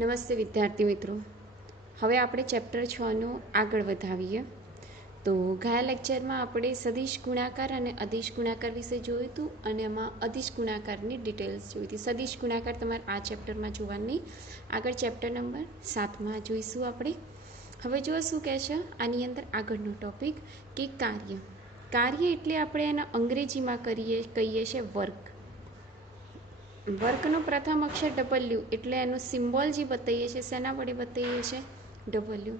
નમસ્તે વિદ્યાર્થી મિત્રો. હવે આપણે ચેપ્ટર 6નું આગળ વધાવીએ. તો ગયા લેક્ચરમાં આપણે સદિશ ગુણાકાર અને અદિશ ગુણાકાર વિશે જોયું હતું અને એમાં અદિશ ગુણાકારની ડિટેલ્સ જોઈ હતી. સદિશ ગુણાકાર તમારે આ ચેપ્ટરમાં જોવાની. આગળ ચેપ્ટર નંબર 7માં જોઈશું આપણે. હવે જો શું કહે છે આની અંદર આગળનો ટોપિક કે કાર્ય. કાર્ય એટલે આપણે એના અંગ્રેજીમાં કહીએ છીએ વર્ક. વર્કનો પ્રથમ અક્ષર ડબલ્યુ એટલે એનો સિમ્બોલ જે બતાવીએ છીએ શેના વડે બતાવીએ છીએ ડબલ્યુ.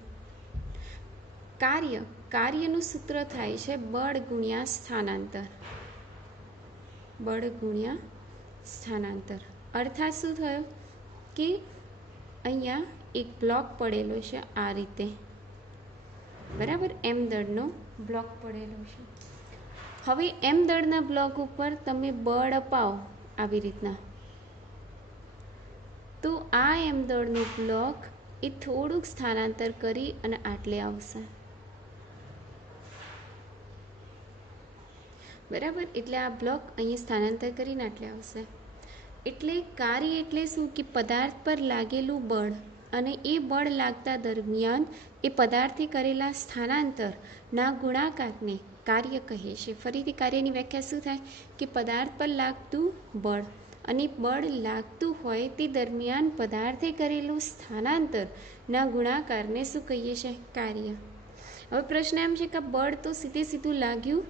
કાર્યનું સૂત્ર થાય છે બળ ગુણ્યા સ્થાનાંતર. બળ ગુણ્યા સ્થાનાંતર અર્થાત શું થયો કે અહીંયા એક બ્લોક પડેલો છે આ રીતે, બરાબર, એમ દળનો બ્લોક પડેલો છે. હવે એમ દળના બ્લોક ઉપર તમે બળ અપાવો આવી રીતના, તો આ એમ દળનો બ્લોક એ થોડુંક સ્થાનાંતર કરી અને આટલે આવશે, બરાબર. એટલે આ બ્લોક અહીંયા સ્થાનાંતર કરીને આટલે આવશે. એટલે કાર્ય એટલે શું કે પદાર્થ પર લાગેલું બળ અને એ બળ લાગતા દરમિયાન એ પદાર્થે કરેલા સ્થાનાંતરના ગુણાકારને કાર્ય કહે છે. ફરીથી કાર્યની વ્યાખ્યા શું થાય કે પદાર્થ પર લાગતું બળ અને બળ લાગતું હોય તે દરમિયાન પદાર્થે કરેલું સ્થાનાંતરના ગુણાકારને શું કહીએ છીએ કાર્ય. હવે પ્રશ્ન એમ છે કે બળ તો સીધું લાગ્યું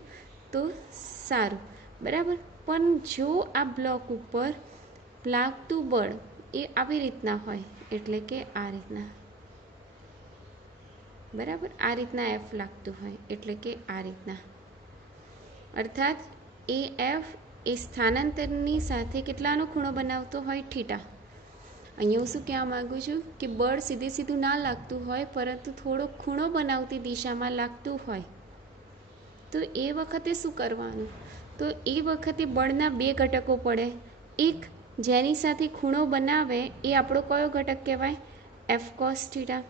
તો સારું, બરાબર, પણ જો આ બ્લોક ઉપર લાગતું બળ એ આવી રીતના હોય એટલે કે આ રીતના, બરાબર, આ રીતના એફ લાગતું હોય એટલે કે આ રીતના, અર્થાત એ એફ એ સ્થાનાંતરની સાથે કેટલાનો ખૂણો બનાવતો હોય થીટા. અહીંયા હું શું કહેવા માગું છું કે બળ સીધું ના લાગતું હોય પરંતુ થોડો ખૂણો બનાવતી દિશામાં લાગતું હોય તો એ વખતે શું કરવાનું, તો એ વખતે બળના બે ઘટકો પડે. એક જેની સાથે ખૂણો બનાવે એ આપણો કયો ઘટક કહેવાય એફ કોસ થીટા,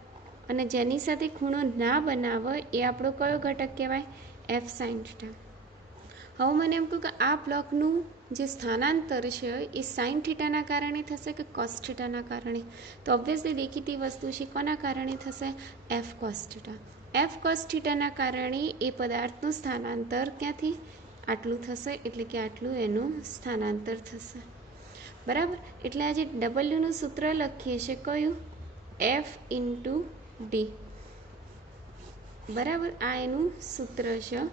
અને જેની સાથે ખૂણો ના બનાવે એ આપણો કયો ઘટક કહેવાય એફ સાઇન થીટા. હવે મને એમ કહું કે આ બ્લોકનું જે સ્થાનાંતર છે એ સાઇન થીટાના કારણે થશે કે કોસ થીટાના કારણે, તો ઓબ્વિયસલી દેખીતી વસ્તુ છે કોના કારણે થશે F cos theta. F cos થીટાના કારણે એ પદાર્થનું સ્થાનાંતર ક્યાંથી આટલું થશે એટલે કે આટલું એનું સ્થાનાંતર થશે, બરાબર. એટલે આ જે ડબલ્યુનું સૂત્ર લખીએ છીએ કયું એફ ઇન્ટુ ડી, બરાબર, આ એનું સૂત્ર છે.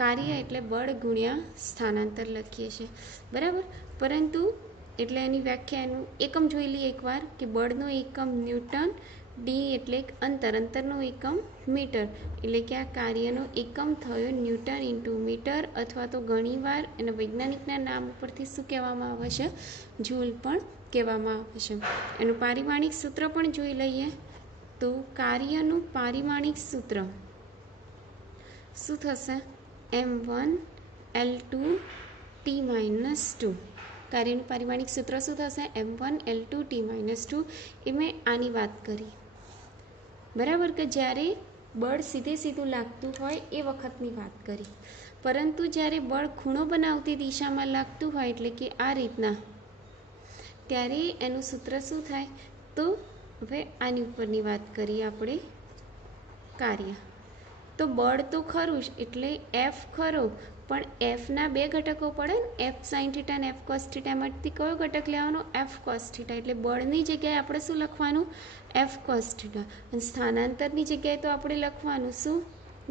કાર્ય એટલે બળ ગુણ્યા સ્થાનાંતર લખીએ છીએ, બરાબર. પરંતુ એટલે એની વ્યાખ્યા એનું એકમ જોઈ લઈએ એકવાર કે બળનો એકમ ન્યૂટન, ડી એટલે અંતરનો એકમ મીટર, એટલે કે આ કાર્યનો એકમ થયો ન્યૂટન ઇન્ટુ મીટર, અથવા તો ઘણીવાર એના વૈજ્ઞાનિકના નામ ઉપરથી શું કહેવામાં આવે છે જૂલ પણ કહેવામાં આવે છે. એનું પારિમાણિક સૂત્ર પણ જોઈ લઈએ. તો કાર્યનું પારિમાણિક સૂત્ર શું થશે m1 L2 T-2. કાર્યનું પારિમાણિક સૂત્ર શું થશે m1 L2 T-2. એ મેં આની વાત કરી, બરાબર, કે જ્યારે બળ સીધું લાગતું હોય એ વખતની વાત કરી. પરંતુ જ્યારે બળ ખૂણો બનાવતી દિશામાં લાગતું હોય એટલે કે આ રીતના, ત્યારે એનું સૂત્ર શું થાય. તો હવે આની ઉપરની વાત કરીએ આપણે કાર્ય. તો બળ તો ખરું જ એટલે એફ ખરો, પણ એફના બે ઘટકો પડે ને, એફ સાઇન થીટા અને એફ કોસ થીટા. એમાંથી કયો ઘટક લેવાનો એફ કોસ થીટા, એટલે બળની જગ્યાએ આપણે શું લખવાનું એફ કોસ થીટા, અને સ્થાનાંતરની જગ્યાએ તો આપણે લખવાનું શું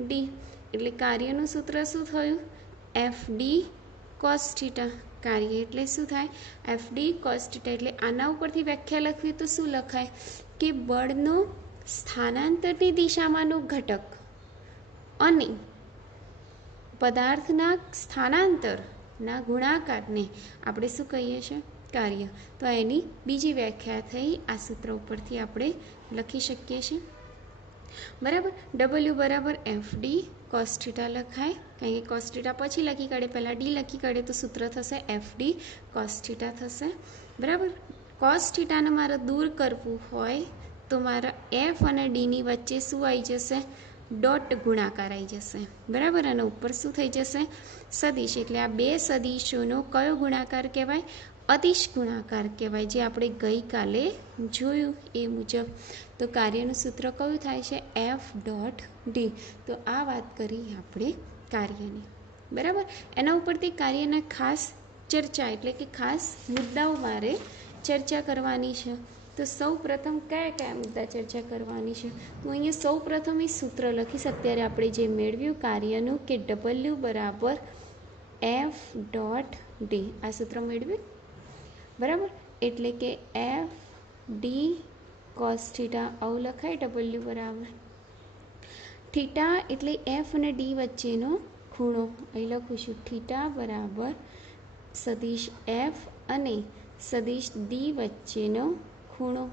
ડી. એટલે કાર્યનું સૂત્ર શું થયું એફ ડી કોસ થીટા. કાર્ય એટલે શું થાય એફ ડી કોસ થીટા. એટલે આના ઉપરથી વ્યાખ્યા લખવી તો શું લખાય કે બળનો સ્થાનાંતરની દિશામાંનો ઘટક અને પદાર્થના સ્થાનાંતરના ગુણાકારને આપણે શું કહીએ છીએ કાર્ય. તો એની બીજી વ્યાખ્યા થઈ આ સૂત્ર ઉપરથી આપણે લખી શકીએ છીએ, બરાબર. ડબલ્યુ બરાબર એફ ડી કોસ થીટા લખાય, કારણ કે કોસ થીટા પછી લખી કાઢે, પહેલાં ડી લખી કાઢે તો સૂત્ર થશે એફ ડી કોસ થીટા થશે, બરાબર. કોસ થીટાને મારે દૂર કરવું હોય તો મારા એફ અને ડીની વચ્ચે શું આવી જશે ડોટ ગુણાકાર આવી જશે, બરાબર. અને ઉપર શું થઈ જશે સદિશ. એટલે આ બે સદિશોનો કયો ગુણાકાર કહેવાય અદિશ ગુણાકાર કહેવાય, જે આપણે ગઈકાલે જોયું એ મુજબ. તો કાર્યનું સૂત્ર કયું થાય છે? F.D. તો આ વાત કરી આપણે કાર્યની, બરાબર. એના ઉપરથી કાર્યના ખાસ ચર્ચા એટલે કે ખાસ મુદ્દાઓ મારે ચર્ચા કરવાની છે. તો સૌ પ્રથમ કયા કયા મુદ્દા ચર્ચા કરવાની છે? તો અહીંયા સૌ પ્રથમ એ સૂત્ર લખીશ અત્યારે આપણે જે મેળવ્યું કાર્યનું, કે W બરાબર F.D. આ સૂત્ર મેળવ્યું, બરાબર. એટલે કે F.D cos થીટા આવું લખાય. W બરાબર થીટા એટલે F અને D વચ્ચેનો ખૂણો, અહીં લખું છું થીટા બરાબર સદિશ F અને સદિશ D વચ્ચેનો ખૂણો,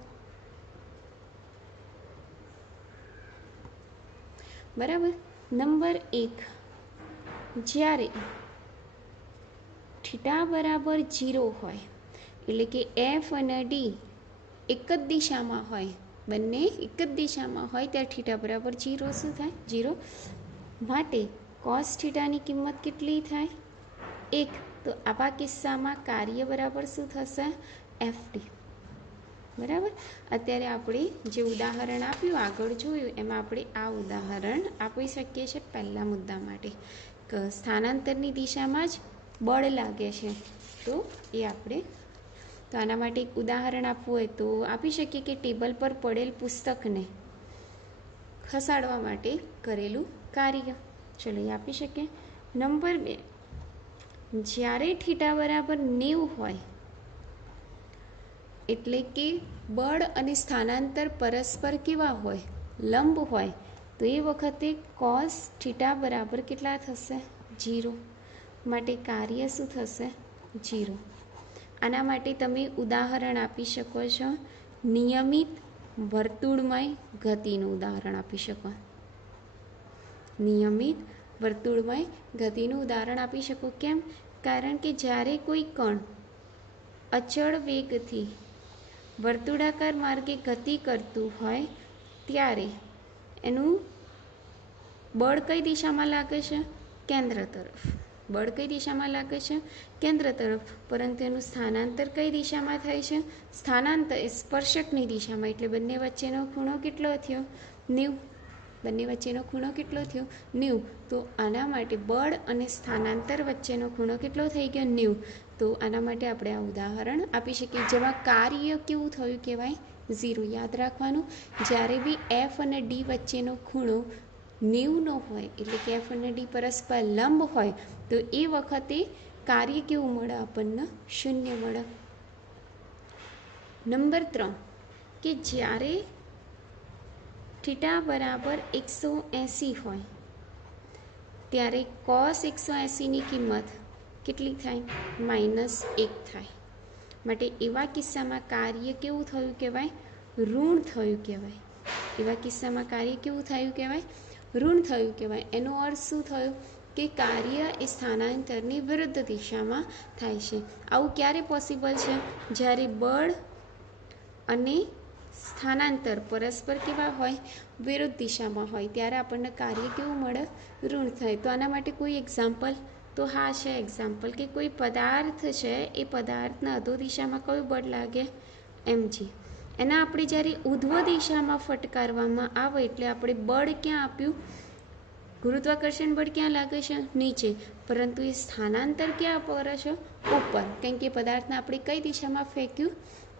બરાબર. નંબર 1, જ્યારે થીટા બરાબર 0 હોય એટલે કે F અને D એક જ દિશામાં હોય, બંને એક જ દિશામાં હોય, ત્યારે થીટા બરાબર 0 શું થાય? 0. માટે કોસ થીટાની કિંમત કેટલી થાય? 1. તો આવા કિસ્સામાં કાર્ય બરાબર શું થશે? FD, બરાબર. અત્યારે આપણે જે ઉદાહરણ આપ્યું આગળ જોયું એમાં આપણે આ ઉદાહરણ આપી શકીએ છીએ પહેલા મુદ્દા માટે, કે સ્થાનાંતરની દિશામાં જ બળ લાગે છે. તો એ આપણે, તો આના માટે એક ઉદાહરણ આપવું હોય તો આપી શકીએ કે ટેબલ પર પડેલ પુસ્તકને ખસાડવા માટે કરેલું કાર્ય. ચલો એ આપી શકીએ. નંબર 2, જ્યારે થીટા બરાબર 90 હોય એટલે કે બળ અને સ્થાનાંતર પરસ્પર કેવા હોય? લંબ હોય. તો એ વખતે કોસ થીટા બરાબર કેટલા થશે? 0. માટે કાર્ય શું થશે? 0. આના માટે તમે ઉદાહરણ આપી શકો છો, નિયમિત વર્તુળમય ગતિનું ઉદાહરણ આપી શકો. નિયમિત વર્તુળમય ગતિનું ઉદાહરણ આપી શકો. કેમ? કારણ કે જ્યારે કોઈ કણ અચળ વેગથી વર્તુળાકાર માર્ગે ગતિ કરતું હોય ત્યારે એનું બળ કઈ દિશામાં લાગે છે? કેન્દ્ર તરફ. બળ કઈ દિશામાં લાગે છે? કેન્દ્ર તરફ. પરંતુ એનું સ્થાનાંતર કઈ દિશામાં થાય છે? સ્થાનાંતર સ્પર્શકની દિશામાં. એટલે બંને વચ્ચેનો ખૂણો કેટલો થયો? 90. બંને વચ્ચેનો ખૂણો કેટલો થયો? 90. તો આના માટે બળ અને સ્થાનાંતર વચ્ચેનો ખૂણો કેટલો થઈ ગયો? 90. તો આના માટે આપણે આ ઉદાહરણ આપી શકીએ, જેમાં કાર્ય કેવું થયું કહેવાય? 0. યાદ રાખવાનું, જ્યારે બી F અને D વચ્ચેનો ખૂણો 90 હોય એટલે કે F અને D પરસ્પર લંબ હોય તો એ વખતે કાર્ય કેવું મળે આપણને? 0 મળે. નંબર 3, કે જ્યારે થીટા બરાબર 180 હોય ત્યારે કોસ 180ની કિંમત કેટલી થાય? -1 થાય. માટે એવા કિસ્સામાં કાર્ય કેવું થયું કહેવાય? ઋણ થયું કહેવાય. એવા કિસ્સામાં કાર્ય કેવું થયું કહેવાય? ઋણ થયું કહેવાય. એનો અર્થ શું થયો? કે કાર્ય એ સ્થાનાંતરની વિરુદ્ધ દિશામાં થાય છે. આવું ક્યારે પોસિબલ છે? જ્યારે બળ અને સ્થાનાંતર પરસ્પર કેવા હોય? વિરુદ્ધ દિશામાં હોય, ત્યારે આપણને કાર્ય કેવું મળે? ઋણ થાય. તો આના માટે કોઈ એક્ઝામ્પલ? તો હા છે એક્ઝામ્પલ, કે કોઈ પદાર્થ છે એ પદાર્થના અધો દિશામાં કયું બળ લાગે? mg. એના આપણે જ્યારે ઉધ્વ દિશામાં ફટકારવામાં આવે એટલે આપણે બળ ક્યાં આપ્યું? ગુરુત્વાકર્ષણ બળ ક્યાં લાગે છે? નીચે. પરંતુ એ સ્થાનાંતર ક્યાં કરે છે? ઉપર. કેમ કે પદાર્થને આપણે કઈ દિશામાં ફેંક્યું?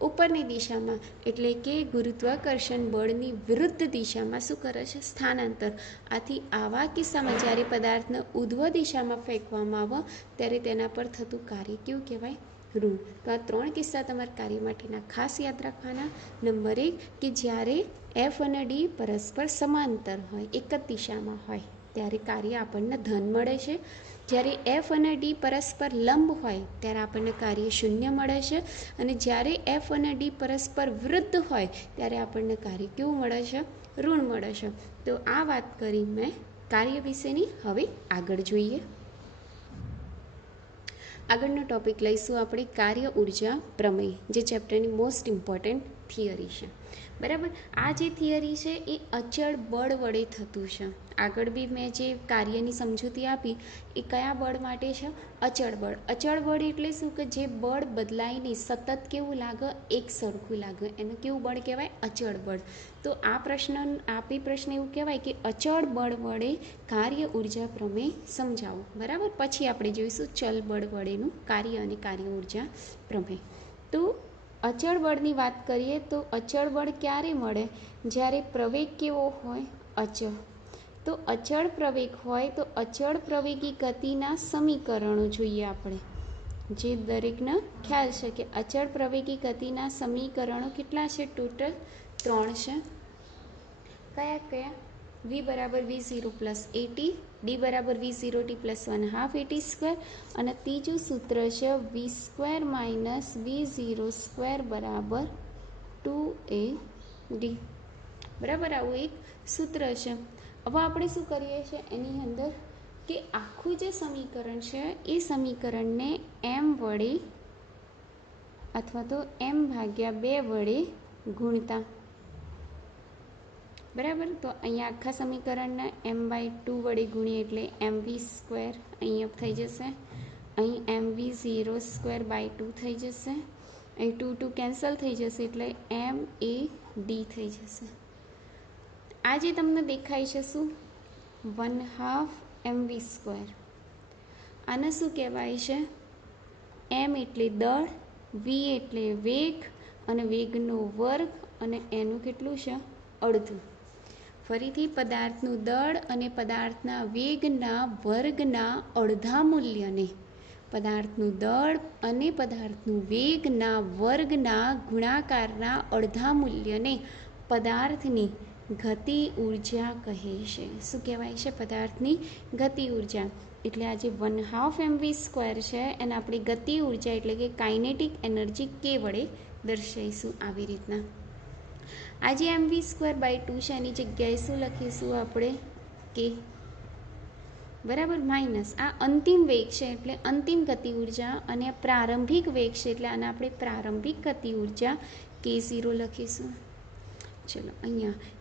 ઉપરની દિશામાં. એટલે કે ગુરુત્વાકર્ષણ બળની વિરુદ્ધ દિશામાં શું કરે છે? સ્થાનાંતર. આથી આવા કિસ્સામાં જ્યારે પદાર્થને ઉધ્વ દિશામાં ફેંકવામાં આવે ત્યારે તેના પર થતું કાર્ય કેવું કહેવાય? ઋણ. તો આ 3 કિસ્સા તમારા કાર્ય માટેના ખાસ યાદ રાખવાના. નંબર 1, કે જ્યારે F અને D પરસ્પર સમાંતર હોય, એક જ દિશામાં હોય ત્યારે કાર્ય આપણને ધન મળે છે. જ્યારે F અને D પરસ્પર લંબ હોય ત્યારે આપણને કાર્ય 0 મળે છે. અને જ્યારે F અને D પરસ્પર વિરુદ્ધ હોય ત્યારે આપણને કાર્ય કેવું મળે છે? ઋણ મળે છે. તો આ વાત કરી મેં કાર્ય વિશેની. હવે આગળ જોઈએ. આગળનો ટોપિક લઈશું આપણે કાર્ય ઉર્જા પ્રમેય, જે ચેપ્ટરની મોસ્ટ ઇમ્પોર્ટન્ટ થિયરી છે, બરાબર. આ જે થિયરી છે એ અચળ બળ વડે થતું છે. આગળ બી મેં જે કાર્યની સમજૂતી આપી એ કયા બળ માટે છે? અચળ બળ. અચળ બળ એટલે શું? કે જે બળ બદલાય નહીં, સતત કેવું લાગે? એક સરખું લાગે, એને કેવું બળ કહેવાય? અચળ બળ. તો આ પ્રશ્ન એવું કહેવાય કે અચળ બળ વડે કાર્ય ઉર્જા પ્રમેય સમજાવો, બરાબર. પછી આપણે જોઈશું ચલ બળ વડેનું કાર્ય અને કાર્ય ઉર્જા પ્રમેય. તો અચળ બળની વાત કરીએ તો અચળ બળ ક્યારે મળે? જ્યારે પ્રવેગ કેવો હોય? અચળ. તો અચળ પ્રવેગ હોય તો અચળ પ્રવેગી ગતિના સમીકરણો જોઈએ આપણે, જે દરેકને ખ્યાલ છે કે અચળ પ્રવેગી ગતિના સમીકરણો કેટલા છે? ટોટલ 3 છે. કયા કયા? v બરાબર v0 પ્લસ at, d બરાબર v0 t plus 1/2 at square, અને ત્રીજું સૂત્ર છે v square minus v0 square બરાબર 2ad, બરાબર. આવું એક સૂત્ર છે. હવે આપણે શું કરીએ છીએ એની અંદર કે આખું જે સમીકરણ છે એ સમીકરણને m વડે અથવા તો m/2 વડે ગુણતા, બરાબર. તો અહીંયા આખા સમીકરણને m/2 વડે ગુણીએ એટલે mv સ્ક્વેર અહીંયા થઈ જશે, અહીં mv0 સ્ક્વેર બાય 2 થઈ જશે, અહીં 2 કેન્સલ થઈ જશે એટલે m/a/d થઈ જશે. આ જે તમને દેખાય છે શું? 1/2 mv સ્ક્વેર. આને શું કહેવાય છે? m એટલે દળ, v એટલે વેગ, અને વેગનો વર્ગ, અને એનું કેટલું છે? અડધું. ફરીથી પદાર્થનું દળ અને પદાર્થના વેગના વર્ગના અડધા મૂલ્યને, પદાર્થનું દળ અને પદાર્થનું વેગના વર્ગના ગુણાકારના અડધા મૂલ્યને પદાર્થની ગતિ ઉર્જા કહે છે. શું કહેવાય છે? પદાર્થની ગતિ ઉર્જા. એટલે આ જે 1/2 mv સ્ક્વેર છે એને આપણે ગતિ ઉર્જા એટલે કે કાઇનેટિક એનર્જી k વડે દર્શાવીશું આવી રીતના. આ જે mv સ્ક્વેર બાય 2 છે એની જગ્યાએ શું લખીશું આપણે? k, બરાબર. માઇનસ આ અંતિમ વેગ છે એટલે અંતિમ ગતિ ઉર્જા, અને પ્રારંભિક વેગ છે એટલે આને આપણે પ્રારંભિક ગતિ ઉર્જા k0 લખીશું. ચલો અહીંયા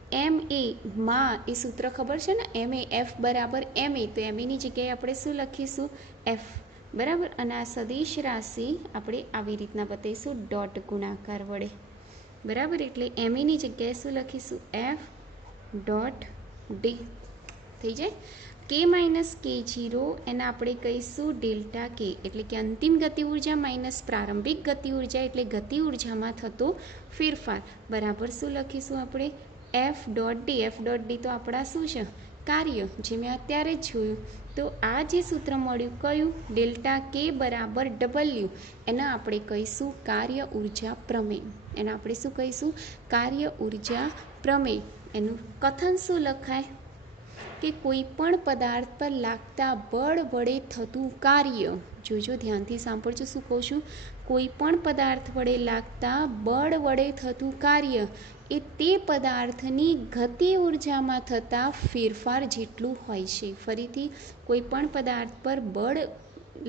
ma એ સૂત્ર ખબર છે ને, ma f બરાબર ma, તો ma ની જગ્યાએ આપણે શું લખીશું? f, બરાબર. અને આ સદિશ રાશિ આપણે આવી રીતના બતાવીશું ડોટ ગુણાકાર વડે, બરાબર. એટલે ma ની જગ્યાએ શું લખીશું? f ડોટ d થઈ જાય. k માઇનસ k0 એને આપણે કહીશું ડેલ્ટા k, એટલે કે અંતિમ ગતિ ઉર્જા માઇનસ પ્રારંભિક ગતિ ઉર્જા એટલે ગતિ ઉર્જામાં થતો ફેરફાર, બરાબર. શું લખીશું આપણે? f dot d. f dot d તો આપણા શું છે? કાર્ય, જે મેં અત્યારે જ જોયું. તો આ જે સૂત્ર મળ્યું કયું? ડેલ્ટા k બરાબર w, એના આપણે કહીશું કાર્ય ઉર્જા પ્રમેય. એના આપણે શું કહીશું? કાર્ય ઉર્જા પ્રમેય. એનું કથન શું લખાય? કે કોઈ પણ પદાર્થ પર લાગતા બળ વડે થતું કાર્ય, જોજો ધ્યાનથી સાંભળજો શું કહું છું. કોઈ પણ પદાર્થ વડે લાગતા બળ વડે થતું કાર્ય એ તે પદાર્થની ગતિ ઉર્જામાં થતા ફેરફાર જેટલું હોય છે. ફરીથી, કોઈ પણ પદાર્થ પર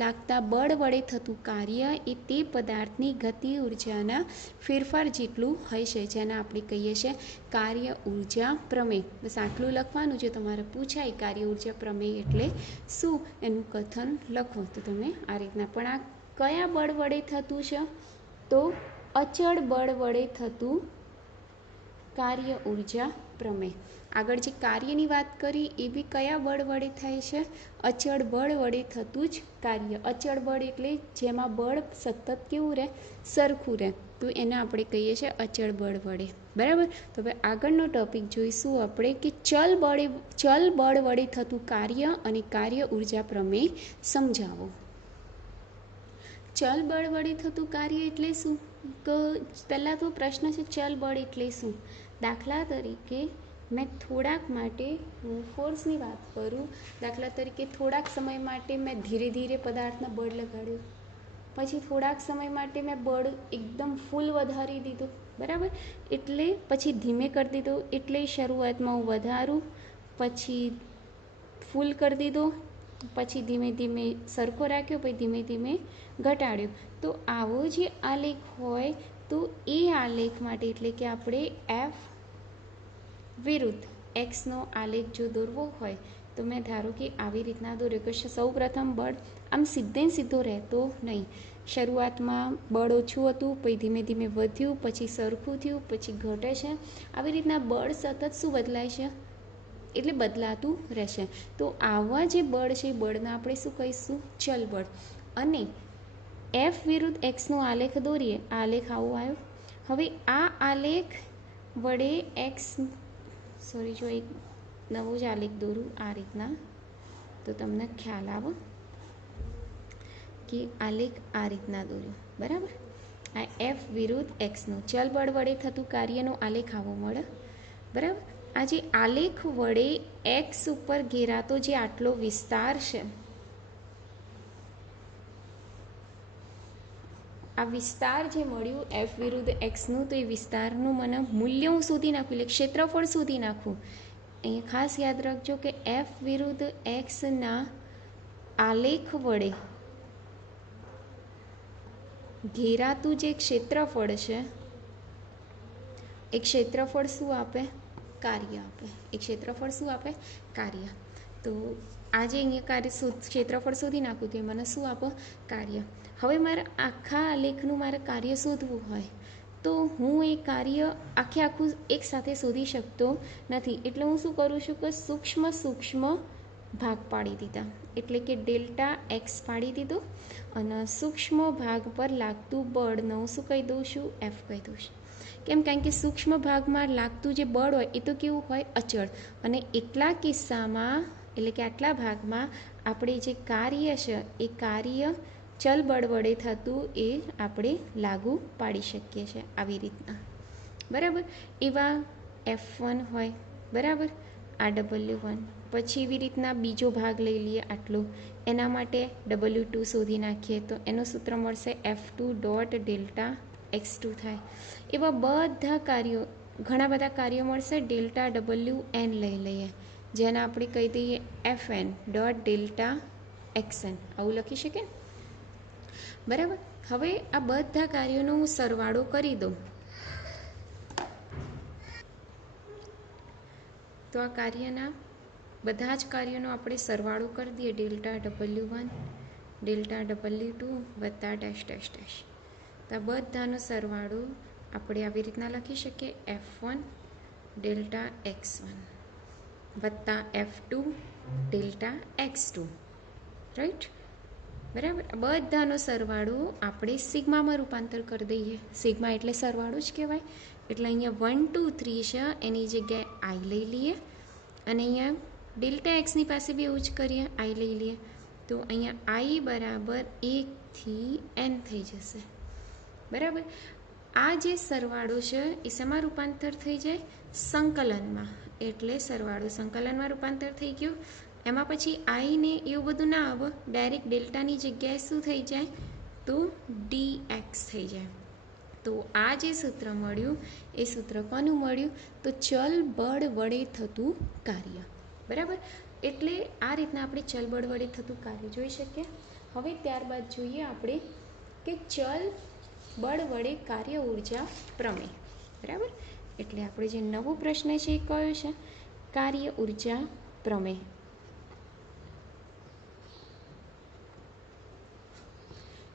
લાગતા બળ વડે થતું કાર્ય એ તે પદાર્થની ગતિ ઉર્જાના ફેરફાર જેટલું હોય છે, જેને આપણે કહીએ છીએ કાર્ય ઉર્જા પ્રમેય. બસ આટલું લખવાનું. જો તમારે પૂછાય કાર્ય ઉર્જા પ્રમેય એટલે શું, એનું કથન લખો તો તમે આ રીતના. પણ આ કયા બળ વડે થતું છે? તો અચળ બળ વડે થતું કાર્ય ઉર્જા પ્રમેય. આગળ જે કાર્યની વાત કરી એ બી કયા બળ વડે થાય છે? અચળ બળ વડે થતું જ કાર્ય. અચળ બળ એટલે જેમાં બળ સતત કેવું રહે? સરખું રહે. તો એને આપણે કહીએ છીએ અચળ બળ વડે, બરાબર. તો હવે આગળનો ટોપિક જોઈશું આપણે કે ચલ બળ વડે થતું કાર્ય અને કાર્ય ઉર્જા પ્રમેય સમજાવો. ચલ બળ વડે થતું કાર્ય એટલે શું? તો પહેલાં તો પ્રશ્ન છે ચલ બળ એટલે શું? દાખલા તરીકે મેં થોડાક માટે ફોર્સની વાત કરું. દાખલા તરીકે થોડાક સમય માટે મેં ધીરે ધીરે પદાર્થને બળ લગાડ્યું, પછી થોડાક સમય માટે મેં બળ એકદમ ફૂલ વધારી દીધું, બરાબર. એટલે પછી ધીમે કરી દીધો, એટલે શરૂઆતમાં હું વધારું, પછી ફૂલ કરી દીધો, પછી ધીમે ધીમે સરખો રાખ્યો, પછી ધીમે ધીમે ઘટાડ્યો. તો આવો જે આલેખ હોય તો એ આલેખ માટે એટલે કે આપણે એફ વિરુદ્ધ એક્સનો આલેખ જો દોરવો હોય તો મેં ધારો કે આવી રીતના દોર્યો કે સૌ પ્રથમ બળ આમ સીધો રહેતો નહીં. શરૂઆતમાં બળ ઓછું હતું, પછી ધીમે ધીમે વધ્યું, પછી સરખું થયું, પછી ઘટે છે. આવી રીતના બળ સતત શું બદલાય છે એટલે બદલાતું રહેશે. તો આવા જે બળ છે એ બળના આપણે શું કહીશું? ચલ બળ. અને એફ વિરુદ્ધ એક્સનો આલેખ દોરીએ. આલેખ આવો આવ્યો. હવે આ આલેખ વડે જો એક નવો જ આલેખ દોરું આ રીતના તો તમને ખ્યાલ આવે કે આલેખ આ રીતના દોર્યો. બરાબર, આ એફ વિરુદ્ધ એક્સનો ચલ બળ વડે થતું કાર્યનો આલેખ આવો મળે. બરાબર, આ જે આલેખ વડે એક્સ ઉપર ઘેરાતો જે આટલો વિસ્તાર છે, આ વિસ્તાર જે મળ્યું એફ વિરુદ્ધ એક્સનું, તો એ વિસ્તારનું મને મૂલ્ય હું શોધી નાખું, એટલે ક્ષેત્રફળ શોધી નાખું. અહીંયા ખાસ યાદ રાખજો કે એફ વિરુદ્ધ એક્સના આલેખ વડે ઘેરાતું જે ક્ષેત્રફળ છે એ ક્ષેત્રફળ શું આપે? કાર્ય આપે. એ ક્ષેત્રફળ શું આપે? કાર્ય. તો આજે અહીંયા ક્ષેત્રફળ શોધી નાખું તો એ મને શું આપો? કાર્ય. હવે મારે આખા આલેખનું મારે કાર્ય શોધવું હોય તો હું એ કાર્ય આખું એક સાથે શોધી શકતો નથી. એટલે હું શું કરું છું કે સૂક્ષ્મ ભાગ પાડી દીધા. એટલે કે ડેલ્ટા એક્સ પાડી દીધો અને સૂક્ષ્મ ભાગ પર લાગતું બળને હું શું કહી દઉં છું? એફ કહી દઉં છું. કેમ? કારણ કે સૂક્ષ્મ ભાગમાં લાગતું જે બળ હોય એ તો કેવું હોય? અચળ. અને એટલા કિસ્સામાં એટલે કે આટલા ભાગમાં આપણે જે કાર્ય છે એ કાર્ય ચલ બળ વડે થતું એ આપણે લાગુ પાડી શકીએ છીએ આવી રીતના. બરાબર, એવા F1 હોય. બરાબર, આ W1. પછી એવી રીતના બીજો ભાગ લઈ લઈએ આટલો, એના માટે W2 શોધી નાખીએ તો એનું સૂત્ર મળશે F2 ડોટ ડેલ્ટા x2 થાય. એવા બધા કાર્યો, ઘણા બધા કાર્યો મળશે. ડેલ્ટા WN લઈ લઈએ, જેને આપણે કહી દઈએ FN ડોટ ડેલ્ટા XN, આવું લખી શકીએ. બરાબર, હવે આ બધા કાર્યોનો હું સરવાળો કરી દઉં તો આ કાર્યના બધા જ કાર્યોનો આપણે સરવાળો કરી દઈએ. ડેલ્ટા W1 ડેલ્ટા W2 વત્તા ડેશ ડેશ ડેશ. તો આ બધાનો સરવાળો આપણે આવી રીતના લખી શકીએ. F1 ડેલ્ટા X1 વત્તા F2 ડેલ્ટા X2. રાઈટ? બરાબર, બધાનો સરવાળો આપણે સિગ્મામાં રૂપાંતર કરી દઈએ. સિગ્મા એટલે સરવાળો જ કહેવાય. એટલે અહીંયા 1 2 3 છે એની જગ્યાએ આઈ લઈ લઈએ અને અહીંયા ડેલ્ટા એક્સની પાસે બી એવું જ કરીએ, આઈ લઈ લઈએ. તો અહીંયા આઈ બરાબર 1 થી n થઈ જશે. બરાબર, આ જે સરવાળો છે એ શેમાં રૂપાંતર થઈ જાય? સંકલનમાં. એટલે સરવાળો સંકલનમાં રૂપાંતર થઈ ગયું. એમાં પછી આઈને એવું બધું ના આવે, ડાયરેક્ટ ડેલ્ટાની જગ્યાએ શું થઈ જાય? તો dx થઈ જાય. તો આ જે સૂત્ર મળ્યું એ સૂત્ર કોનું મળ્યું? તો ચલ બળ વડે થતું કાર્ય. બરાબર, એટલે આ રીતના આપણે ચલ બળ વડે થતું કાર્ય જોઈ શકીએ. હવે ત્યારબાદ જોઈએ આપણે કે ચલ બળ વડે કાર્ય ઉર્જા પ્રમેય. બરાબર, એટલે આપણે જે નવો પ્રશ્ન છે એ કયો છે? કાર્ય ઉર્જા પ્રમેય.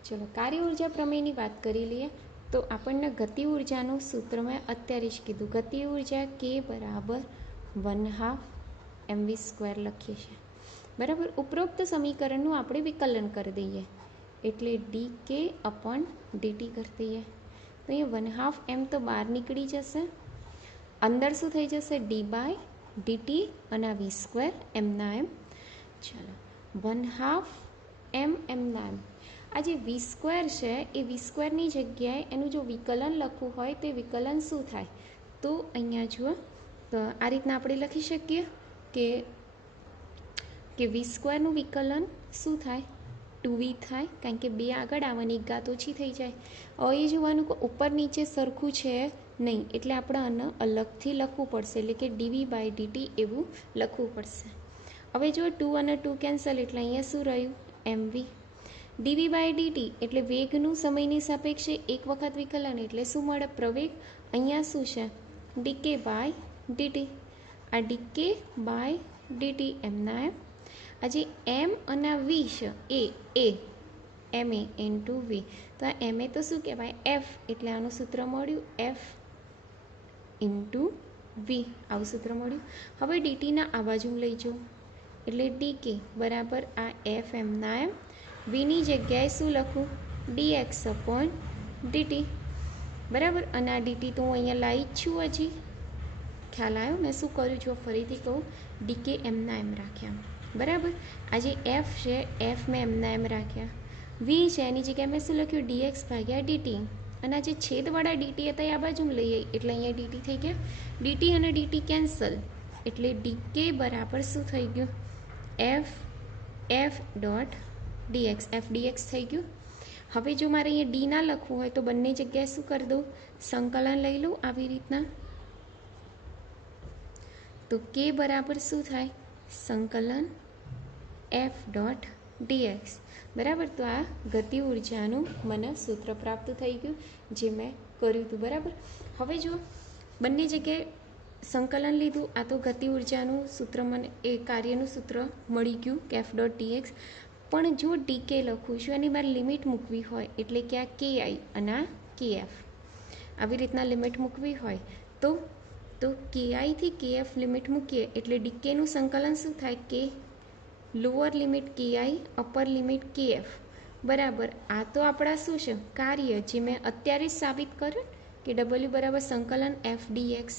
ચલો કાર્ય ઉર્જા પ્રમેયની વાત કરી લઈએ. તો આપણને ગતિ ઉર્જાનું સૂત્ર મેં અત્યારે જ કીધું. ગતિ ઉર્જા K બરાબર 1/2 mv² લખીએ છીએ. બરાબર, ઉપરોક્ત સમીકરણનું આપણે વિકલન કરી દઈએ એટલે dk અપોન dt કરી દઈએ. તો અહીંયા 1/2 m તો બહાર નીકળી જશે, અંદર શું થઈ જશે? d/dt અને આ v² એમના એમ. ચલો 1/2 m એમના એમ. આ જે v² છે એ v²ની જગ્યાએ એનું જો વિકલન લખવું હોય તો એ વિકલન શું થાય? તો અહીંયા જુઓ, તો આ રીતના આપણે લખી શકીએ કે v²નું વિકલન શું થાય? 2v થાય, કારણ કે 2 આગળ આવવાની એક ઘાત ઓછી થઈ જાય. હવે એ જોવાનું કે ઉપર નીચે સરખું છે નહીં, એટલે આપણે આને અલગથી લખવું પડશે, એટલે કે dv/dt એવું લખવું પડશે. હવે જો 2 અને 2 કેન્સલ એટલે અહીંયા શું રહ્યું? mv. dv/dt એટલે વેગનું સમયની સાપેક્ષે એક વખત વિકલન એટલે શું મળે? પ્રવેગ. અહીંયા શું છે? dk/dt. આ dk/dt એમના એમ. આ જે m અને v છે એ ma ઇન્ટુ v, તો આ ma તો શું કહેવાય? f, એટલે આનું સૂત્ર મળ્યું f ઇન્ટુ v, આવું સૂત્ર મળ્યું. હવે ડીટીના આ બાજુ લઈ જાઓ એટલે ડીકે બરાબર આ એફ એમના એમ. વીની જગ્યાએ શું લખું? dx/dt બરાબર. અને આ ડીટી તો હું અહીંયા લાવી જ છું. હજી ખ્યાલ આવ્યો? મેં શું કર્યું? જો ફરીથી કહું, ડીકે એમના એમ રાખ્યા બરાબર. આ જે એફ છે એફ મેં એમના એમ રાખ્યા. વી છે એની જગ્યાએ મેં શું લખ્યું? dx/dt. અને આ જે છેદવાળા ડીટી હતા એ આ બાજુ લઈ આવી એટલે અહીંયા ડીટી થઈ ગયા. ડીટી અને ડીટી કેન્સલ એટલે ડીકે બરાબર શું થઈ ગયું? F dot dx. F dx થઈ ગયું. હવે જો મારે અહીંયા ડી ના લખવું હોય તો બંને જગ્યાએ શું કરી દઉં? સંકલન લઈ લઉં આવી રીતના. તો કે બરાબર શું થાય? સંકલન એફ ડોટ ડીએક્સ બરાબર. તો આ ગતિ ઉર્જાનું મને સૂત્ર પ્રાપ્ત થઈ ગયું જે મેં કર્યું હતું બરાબર. હવે જો બંને જગ્યાએ સંકલન લીધું, આ તો ગતિ ઉર્જાનું સૂત્ર મને એ કાર્યનું સૂત્ર મળી ગયું કે એફ ડોટ ડીએક્સ. પણ જો ડીકે લખું છું એની મારે લિમિટ મૂકવી હોય એટલે કે આ કે આઈ અને આ કે એફ આવી રીતના લિમિટ મૂકવી હોય તો કે આઈથી કે એફ લિમિટ મૂકીએ એટલે ડીકેનું સંકલન શું થાય? કે લોઅર લિમિટ કે આઈ અપર લિમિટ કે એફ બરાબર. આ તો આપણા શું છે? કાર્ય, જે મેં અત્યારે જ સાબિત કર્યું કે ડબલ્યુ બરાબર સંકલન એફ ડીએક્સ.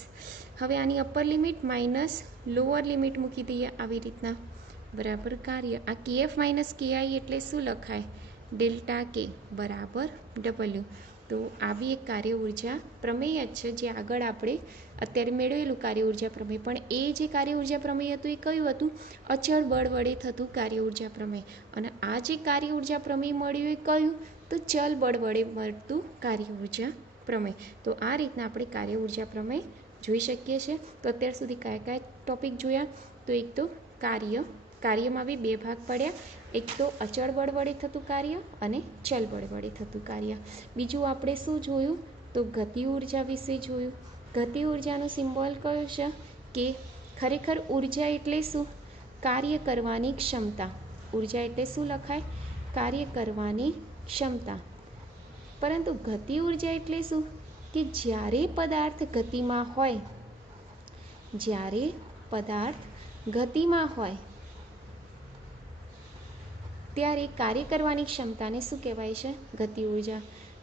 હવે આની upper limit minus lower limit મૂકી દઈએ આવી રીતના બરાબર કાર્ય. આ કે એફ માઇનસ કે આઈ એટલે શું લખાય? ડેલ્ટા કે બરાબર ડબલ્યુ. તો આ બી એક કાર્ય ઉર્જા પ્રમેય જ છે જે આગળ આપણે અત્યારે મેળવેલું કાર્ય ઉર્જા પ્રમેય. પણ એ જે કાર્ય ઉર્જા પ્રમેય હતું એ કયું હતું? અચળ બળ વડે થતું કાર્ય ઉર્જા પ્રમેય. અને આ જે કાર્ય ઉર્જા પ્રમેય મળ્યું એ કયું? તો ચલ બળ વડે મળતું કાર્ય ઉર્જા પ્રમેય. તો આ રીતના આપણે કાર્ય ઉર્જા પ્રમેય જોઈ શકીએ છીએ. તો અત્યાર સુધી કયા કયા ટોપિક જોયા? તો એક તો કાર્યમાં બી બે ભાગ પડ્યા. એક તો અચળ બળ વડે થતું કાર્ય અને ચલ બળ વડે થતું કાર્ય. બીજું આપણે શું જોયું? તો ગતિ ઉર્જા વિશે જોયું. ગતિ ઉર્જાનો સિમ્બોલ કયો છે? કે ખરેખર ઉર્જા એટલે શું? કાર્ય કરવાની ક્ષમતા. ઉર્જા એટલે શું લખાય? કાર્ય કરવાની ક્ષમતા. પરંતુ ગતિ ઉર્જા એટલે શું? કે જ્યારે પદાર્થ ગતિમાં હોય ત્યારે કાર્ય કરવાની ક્ષમતાને શું કહેવાય છે? ગતિ ઉર્જા.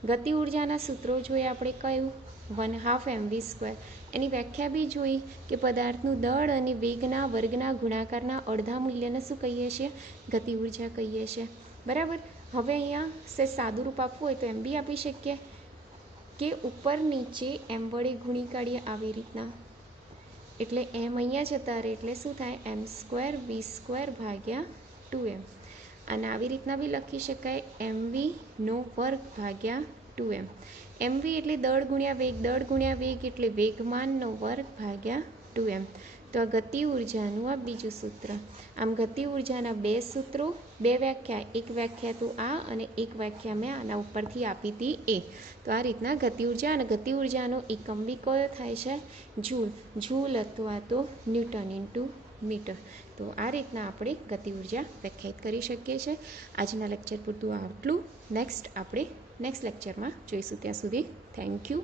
ગતિ ઉર્જાના સૂત્રો જોઈએ આપણે કયું? 1/2 mv². એની વ્યાખ્યા બી જોઈ કે પદાર્થનું દળ અને વેગના વર્ગના ગુણાકારના અડધા મૂલ્યને શું કહીએ છીએ? ગતિ ઉર્જા કહીએ છીએ બરાબર. હવે અહીંયા સાદું રૂપ આપવું હોય તો એમ બી આપી શકીએ કે ઉપર નીચે એમ વડે ગુણી કાઢીએ આવી રીતના એટલે એમ અહીંયા જતા રહે એટલે શું થાય? m² v² / 2m. અને આવી રીતના બી લખી શકાય mv² / 2m. mv એટલે દળ ગુણ્યા વેગ એટલે વેગમાનનો વર્ગ ભાગ્યા 2m. તો આ ગતિ ઉર્જાનું આ બીજું સૂત્ર. આમ ગતિ ઉર્જાના બે સૂત્રો, બે વ્યાખ્યા. એક વ્યાખ્યા તો આ અને એક વ્યાખ્યા મેં આના ઉપરથી આપી હતી એ. તો આ રીતના ગતિ ઉર્જા, અને ગતિ ઉર્જાનો એકમ બી કયો થાય છે? જૂલ અથવા તો ન્યૂટન ઇન્ટુ મીટર. તો આ રીતના આપણે ગતિ ઉર્જા વ્યાખ્યાયિત કરી શકીએ છીએ. આજના લેક્ચર પૂરતું આટલું. નેક્સ્ટ લેક્ચરમાં જોઈશું. ત્યાં સુધી થેન્ક યુ.